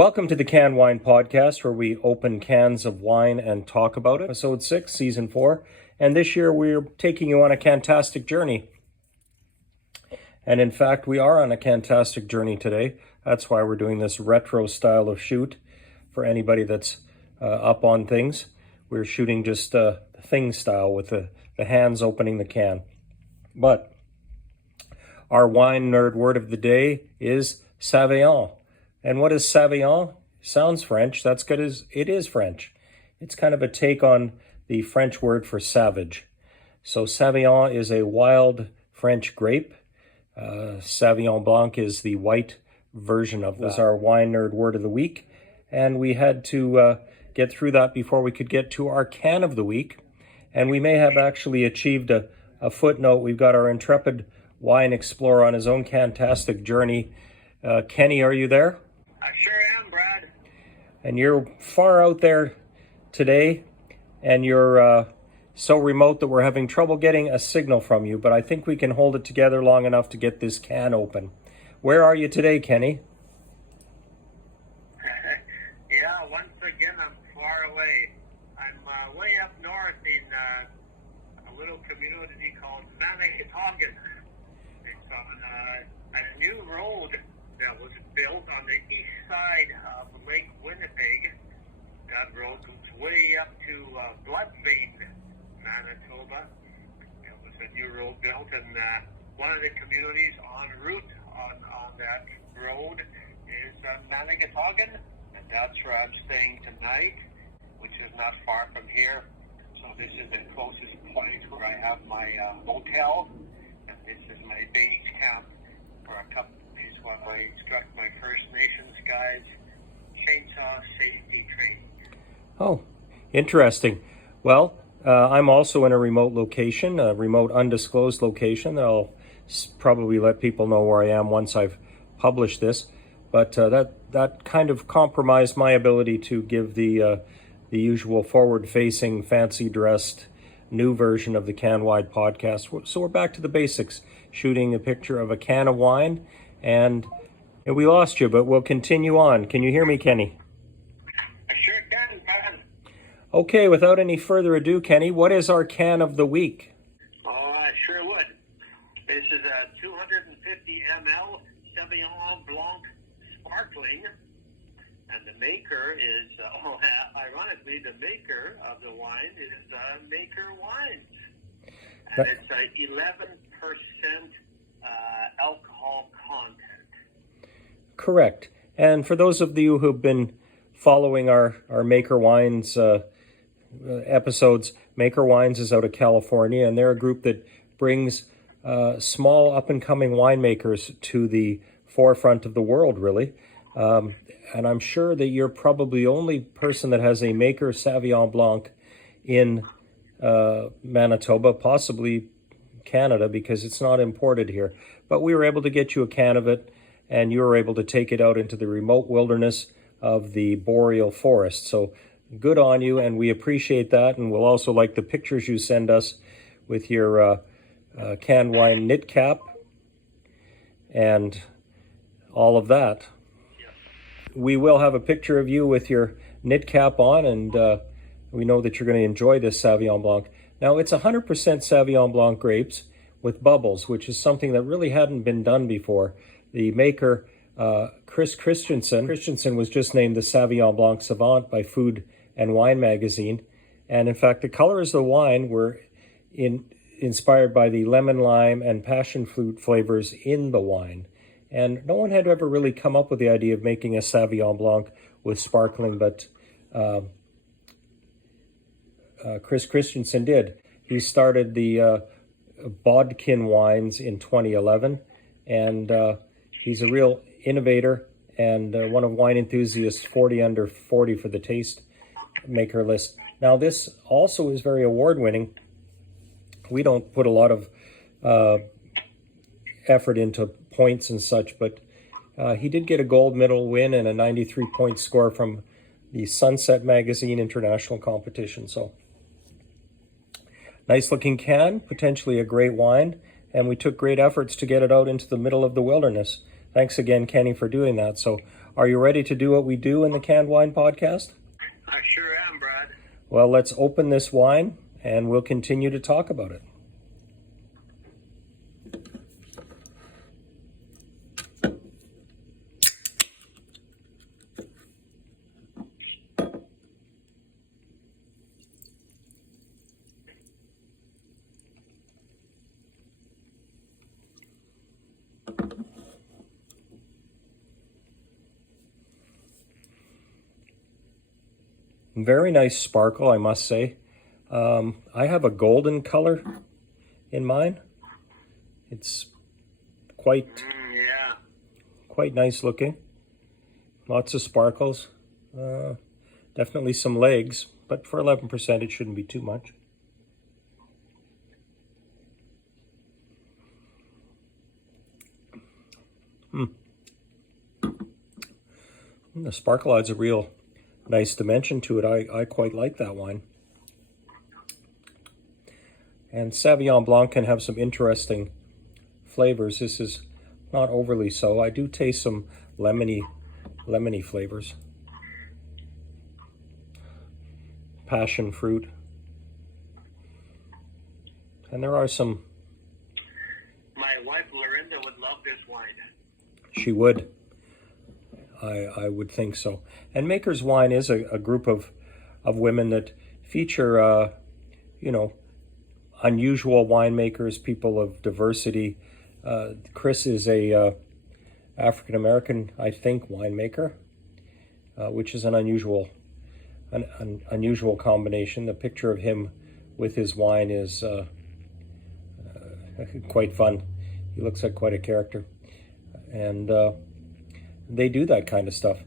Welcome to the Can Wine Podcast, where we open cans of wine and talk about it. Episode 6, Season 4. And this year we're taking you on a fantastic journey. And in fact, we are on a fantastic journey today. That's why we're doing this retro style of shoot. For anybody that's up on things, we're shooting just thing style with the hands opening the can. But our wine nerd word of the day is Sauvignon. And what is Sauvignon? Sounds French. That's good as it is French. It's kind of a take on the French word for savage. So Sauvignon is a wild French grape. Sauvignon Blanc is the white version of that. Was our wine nerd word of the week. And we had to get through that before we could get to our can of the week. And we may have actually achieved a footnote. We've got our intrepid wine explorer on his own fantastic journey. Kenny, are you there? I sure am, Brad. And you're far out there today, and you're so remote that we're having trouble getting a signal from you, but I think we can hold it together long enough to get this can open. Where are you today, Kenny? Yeah, once again, I'm far away. I'm way up north in a little community called Manicotogan. It's on a new road that was built on the east side of Lake Winnipeg. That road goes way up to Bloodvein, Manitoba. It was a new road built, and one of the communities en route on that road is Manicotogan, and that's where I'm staying tonight, which is not far from here. So this is the closest place where I have my hotel, and this is my base camp for a couple while I instruct my First Nations guys chainsaw safety training. Oh, interesting. Well, I'm also in a remote location, a remote undisclosed location. I'll probably let people know where I am once I've published this. But that kind of compromised my ability to give the usual forward-facing, fancy-dressed new version of the Can Wine Podcast. So we're back to the basics, shooting a picture of a can of wine. And we lost you, but we'll continue on. Can you hear me, Kenny? I sure can, man. Okay, without any further ado, Kenny, what is our can of the week? Oh, I sure would. This is a 250 ml Sauvignon Blanc Sparkling. And the maker is, ironically, the maker of the wine is Maker Wines. And it's 11% alcohol content. Correct. And for those of you who've been following our Maker Wines episodes, Maker Wines is out of California, and they're a group that brings small up-and-coming winemakers to the forefront of the world, really. And I'm sure that you're probably the only person that has a Maker Sauvignon Blanc in Manitoba, possibly Canada, because it's not imported here. But we were able to get you a can of it, and you were able to take it out into the remote wilderness of the boreal forest. So good on you, and we appreciate that. And we'll also like the pictures you send us with your canned wine knit cap and all of that. We will have a picture of you with your knit cap on, and we know that you're going to enjoy this Sauvignon Blanc. Now, it's 100% Sauvignon Blanc grapes with bubbles, which is something that really hadn't been done before. The maker, Christiansen was just named the Sauvignon Blanc Savant by Food and Wine magazine. And in fact, the colors of the wine were inspired by the lemon, lime, and passion fruit flavors in the wine. And no one had ever really come up with the idea of making a Sauvignon Blanc with sparkling, but Christiansen did. He started the Bodkin wines in 2011, and he's a real innovator and one of Wine Enthusiast's 40 under 40 for the taste maker list. Now, this also is very award-winning. We don't put a lot of effort into points and such, but he did get a gold medal win and a 93-point score from the Sunset Magazine International Competition. So, nice looking can, potentially a great wine, and we took great efforts to get it out into the middle of the wilderness. Thanks again, Kenny, for doing that. So Are you ready to do what we do in the Canned Wine Podcast? I sure am, Brad. Well, let's open this wine and we'll continue to talk about it. Very nice sparkle, I must say. I have a golden color in mine. It's quite nice looking. Lots of sparkles. Definitely some legs, but for 11% it shouldn't be too much. The sparkle adds a real nice dimension to it. I quite like that wine. And Sauvignon Blanc can have some interesting flavors. This is not overly so. I do taste some lemony flavors. Passion fruit. And there are some... My wife, Lorinda, would love this wine. She would. I would think so. And Maker's Wine is a group of women that feature, unusual winemakers, people of diversity. Chris is a African-American, I think, winemaker, which is an unusual combination. The picture of him with his wine is quite fun. He looks like quite a character. And they do that kind of stuff.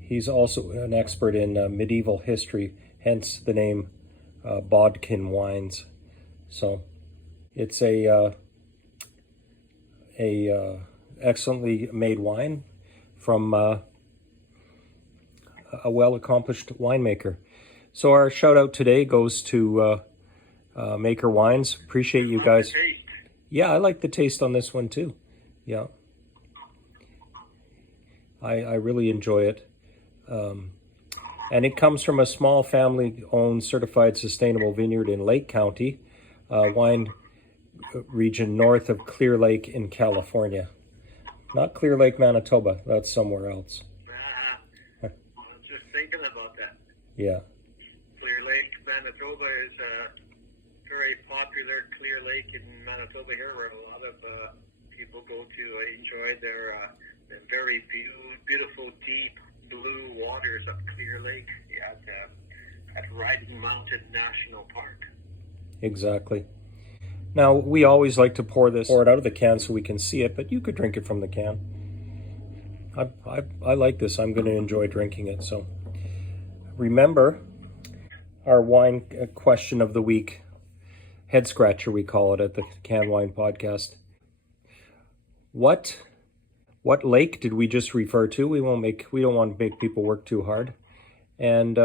He's also an expert in medieval history, hence the name Bodkin wines. So it's a excellently made wine from a well-accomplished winemaker. So our shout out today goes to Maker Wines. Appreciate you guys. Yeah, I like the taste on this one too. Yeah. I really enjoy it. And it comes from a small family-owned certified sustainable vineyard in Lake County, wine region north of Clear Lake in California. Not Clear Lake, Manitoba. That's somewhere else. I was just thinking about that. Yeah. Clear Lake, Manitoba is a very popular Clear Lake in Manitoba here, where a lot of people go to enjoy their very beautiful, deep blue waters of Clear Lake at Riding Mountain National Park. Exactly. Now, we always like to pour it out of the can so we can see it, but you could drink it from the can. I like this. I'm going to enjoy drinking it. So remember our wine question of the week, head scratcher we call it at the Canned Wine Podcast. What lake did we just refer to? We don't want to make people work too hard. And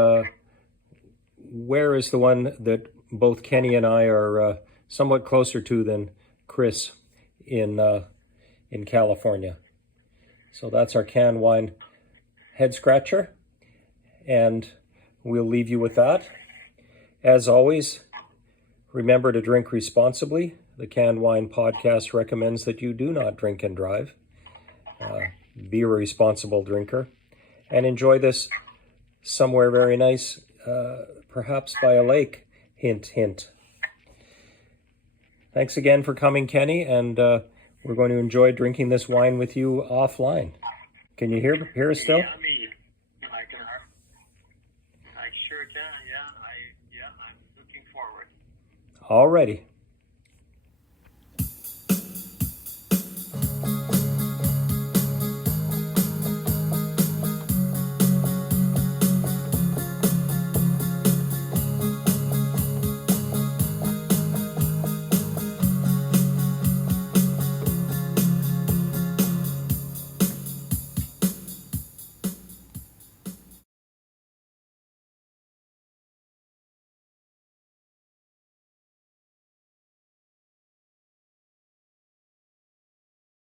where is the one that both Kenny and I are somewhat closer to than Chris in California? So that's our Canned Wine head scratcher. And we'll leave you with that. As always, remember to drink responsibly. The Canned Wine Podcast recommends that you do not drink and drive. Be a responsible drinker and enjoy this somewhere very nice, perhaps by a lake. Hint, hint. Thanks again for coming, Kenny, and we're going to enjoy drinking this wine with you offline. Can you hear us still? I sure can, yeah. I'm looking forward. Alrighty.